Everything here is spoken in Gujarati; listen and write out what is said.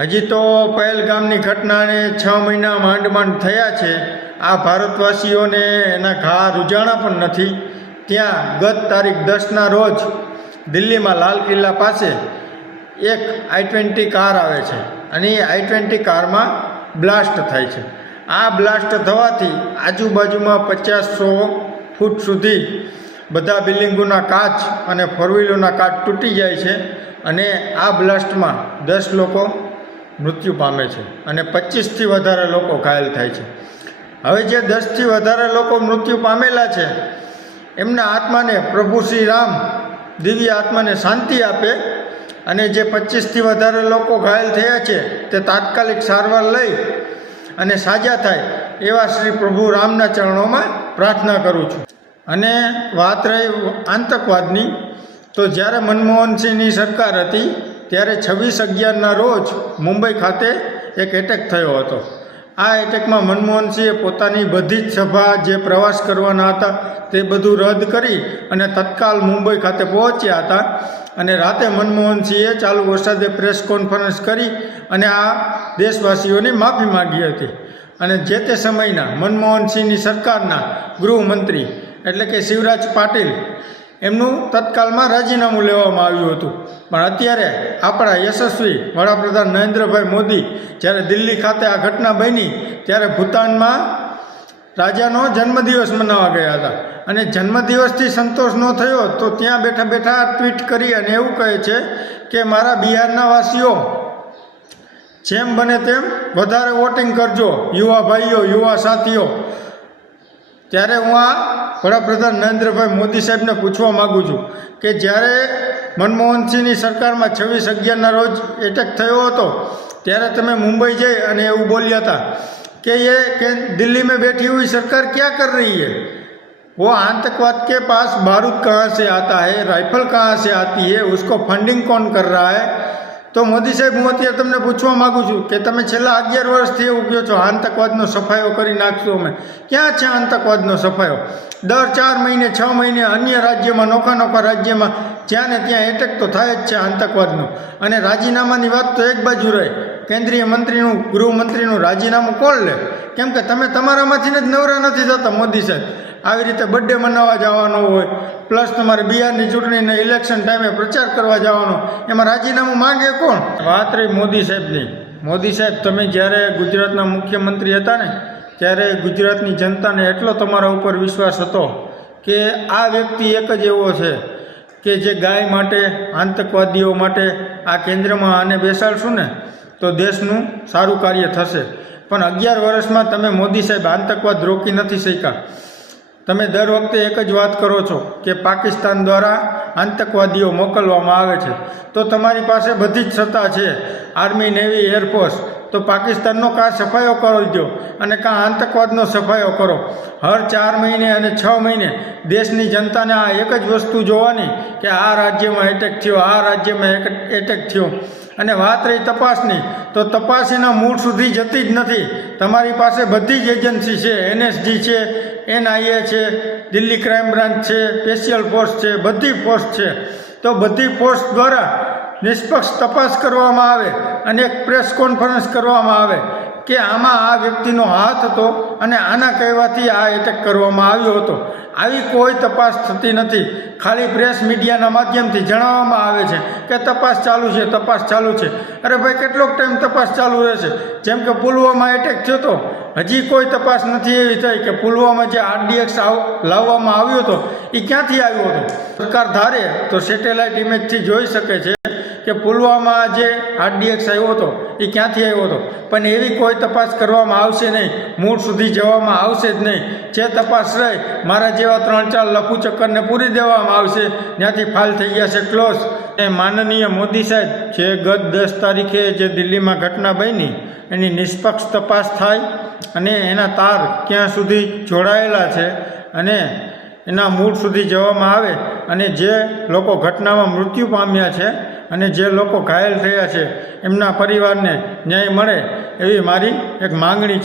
હજી તો પહેલગામની ઘટનાને છ મહિના માંડ માંડ થયા છે. આ ભારતવાસીઓને એના ઘા રૂજાણા પણ નથી. ત્યાં ગત તારીખ દસના રોજ દિલ્હીમાં લાલ કિલ્લા પાસે એક આઈ ટ્વેન્ટી કાર આવે છે અને એ આઈ ટ્વેન્ટી કારમાં બ્લાસ્ટ થાય છે. આ બ્લાસ્ટ થવાથી આજુબાજુમાં પચાસસો ફૂટ સુધી બધા બિલ્ડિંગોના કાચ અને ફોર વ્હીલોના કાચ તૂટી જાય છે અને આ બ્લાસ્ટમાં દસ લોકો મૃત્યુ પામે છે અને પચીસથી વધારે લોકો ઘાયલ થાય છે. હવે જે દસથી વધારે લોકો મૃત્યુ પામેલા છે, એમના આત્માને પ્રભુ શ્રી રામ દિવ્ય આત્માને શાંતિ આપે અને જે પચીસથી વધારે લોકો ઘાયલ થયા છે, તે તાત્કાલિક સારવાર લઈ અને સાજા થાય એવા શ્રી પ્રભુ રામના ચરણોમાં પ્રાર્થના કરું છું. અને વાત રહી આતંકવાદની, તો જ્યારે મનમોહનસિંહની સરકાર હતી ત્યારે છવ્વીસ અગિયારના રોજ મુંબઈ ખાતે એક એટેક થયો હતો. આ એટેકમાં મનમોહનસિંહે પોતાની બધી જ સભા જે પ્રવાસ કરવાના હતા તે બધું રદ કરી અને તત્કાલ મુંબઈ ખાતે પહોંચ્યા હતા અને રાતે મનમોહનસિંહે ચાલુ વરસાદે પ્રેસ કોન્ફરન્સ કરી અને આ દેશવાસીઓની માફી માગી હતી. અને જે તે સમયના મનમોહનસિંહની સરકારના ગૃહમંત્રી એટલે કે શિવરાજ પાટીલ એમનું તત્કાલમાં રાજીનામું લેવામાં આવ્યું હતું. પણ અત્યારે આપણા યશસ્વી વડાપ્રધાન નરેન્દ્રભાઈ મોદી જ્યારે દિલ્હી ખાતે આ ઘટના બની, ત્યારે ભૂતાનમાં રાજાનો જન્મદિવસ મનાવવા ગયા હતા. અને જન્મદિવસથી સંતોષ ન થયો તો ત્યાં બેઠા બેઠા ટ્વીટ કરી અને એવું કહે છે કે, મારા બિહારના વાસીઓ, જેમ બને તેમ વધારે વોટિંગ કરજો. યુવા ભાઈઓ, યુવા સાથીઓ, ત્યારે હું આ વડાપ્રધાન નરેન્દ્રભાઈ મોદી સાહેબને પૂછવા માગું છું કે જ્યારે મનમોહનસિંહની સરકારમાં છવ્વીસ અગિયારના રોજ એટેક થયો હતો ત્યારે તમે મુંબઈ જઈ અને એવું બોલ્યા હતા कि ये कि दिल्ली में बैठी हुई सरकार क्या कर रही है वो आतंकवाद के पास बारूद कहाँ से आता है राइफल कहाँ से आती है उसको फंडिंग कौन कर रहा है તો મોદી સાહેબ, હું અત્યારે તમને પૂછવા માગું છું કે તમે છેલ્લા અગિયાર વર્ષથી એવું કહો છો, આતંકવાદનો સફાયો કરી નાખશું અમે. ક્યાં છે આતંકવાદનો સફાયો? દર ચાર મહિને, છ મહિને અન્ય રાજ્યમાં, નોખા નોખા રાજ્યમાં જ્યાં ને ત્યાં એટેક તો થાય જ છે આતંકવાદનો. અને રાજીનામાની વાત તો એક બાજુ રહે. કેન્દ્રીય મંત્રીનું, ગૃહમંત્રીનું રાજીનામું કોણ લે? કેમ કે તમે તમારામાંથી જ નવરા નથી થતા, મોદી સાહેબ. આવી રીતે બર્થડે મનાવવા જવાનો હોય પ્લસ તમારે બિહારની ચૂંટણીને ઇલેક્શન ટાઈમે પ્રચાર કરવા જવાનો, એમાં રાજીનામું માંગે કોણ? વાત રહી મોદી સાહેબની. મોદી સાહેબ, તમે જ્યારે ગુજરાતના મુખ્યમંત્રી હતા ને, ત્યારે ગુજરાતની જનતાને એટલો તમારા ઉપર વિશ્વાસ હતો કે આ વ્યક્તિ એક જ એવો છે કે જે ગાય માટે, આતંકવાદીઓ માટે આ કેન્દ્રમાં આને બેસાડશું ને, તો દેશનું સારું કાર્ય થશે. પણ અગિયાર વર્ષમાં તમે મોદી સાહેબ આતંકવાદ રોકી નથી શક્યા. તમે દર વખતે એક જ વાત કરો છો કે પાકિસ્તાન દ્વારા આતંકવાદીઓ મોકલવામાં આવે છે. તો તમારી પાસે બધી જ સત્તા છે. આર્મી, નેવી એરફોર્સ તો પાકિસ્તાનનો કાં સફાયો કરી દો અને કાં આતંકવાદનો સફાયો કરો. હર ચાર મહિને અને છ મહિને દેશની જનતાને આ એક જ વસ્તુ જોવાની કે આ રાજ્યમાં એટેક થયો, આ રાજ્યમાં એટેક થયો. અને વાત રહી તપાસની, તો તપાસ એના મૂળ સુધી જતી જ નથી. તમારી પાસે બધી જ એજન્સી છે એનએસજી છે, એનઆઈએ છે, દિલ્હી ક્રાઇમ બ્રાન્ચ છે, સ્પેશિયલ ફોર્સ છે, બધી ફોર્સ છે. તો બધી ફોર્સ દ્વારા નિષ્પક્ષ તપાસ કરવામાં આવે અને એક પ્રેસ કોન્ફરન્સ કરવામાં આવે. કે આમાં આ વ્યક્તિનો હાથ હતો અને આના કહેવાથી આ એટેક કરવામાં આવ્યો હતો. આવી કોઈ તપાસ થતી નથી. ખાલી પ્રેસ મીડિયાના માધ્યમથી જણાવવામાં આવે છે કે તપાસ ચાલુ છે, તપાસ ચાલુ છે. અરે ભાઈ, કેટલોક ટાઈમ તપાસ ચાલુ રહેશે. જેમ કે પુલવામા એટેક થયો હતો. હજી કોઈ તપાસ નથી એવી થઈ કે પુલવામા જે આરડીએક્સ લાવવામાં આવ્યો હતો એ ક્યાંથી આવ્યો હતો? સરકાર ધારે તો સેટેલાઇટ ઇમેજથી જોઈ શકે છે કે પુલવામા જે આરડીએક્સ આવ્યો હતો, એ ક્યાંથી આવ્યો હતો? પણ એવી કોઈ તપાસ કરવામાં આવશે નહીં. મૂળ સુધી જવામાં આવશે જ નહીં. જે તપાસ રહે, મારા જેવા ત્રણ ચાર લખુ ચક્કરને પૂરી દેવામાં આવશે. ત્યાંથી ફાઇલ થઈ ગયા છે ક્લોઝ. એ માનનીય મોદી સાહેબ, જે ગત દસ તારીખે જે દિલ્હીમાં ઘટના બની, એની નિષ્પક્ષ તપાસ થાય અને એના તાર ક્યાં સુધી જોડાયેલા છે અને એના મૂળ સુધી જવામાં આવે અને જે લોકો ઘટનામાં મૃત્યુ પામ્યા છે અને જે લોકો ઘાયલ થયા છે, એમના પરિવારને ન્યાય મળે એવી મારી એક માંગણી છે.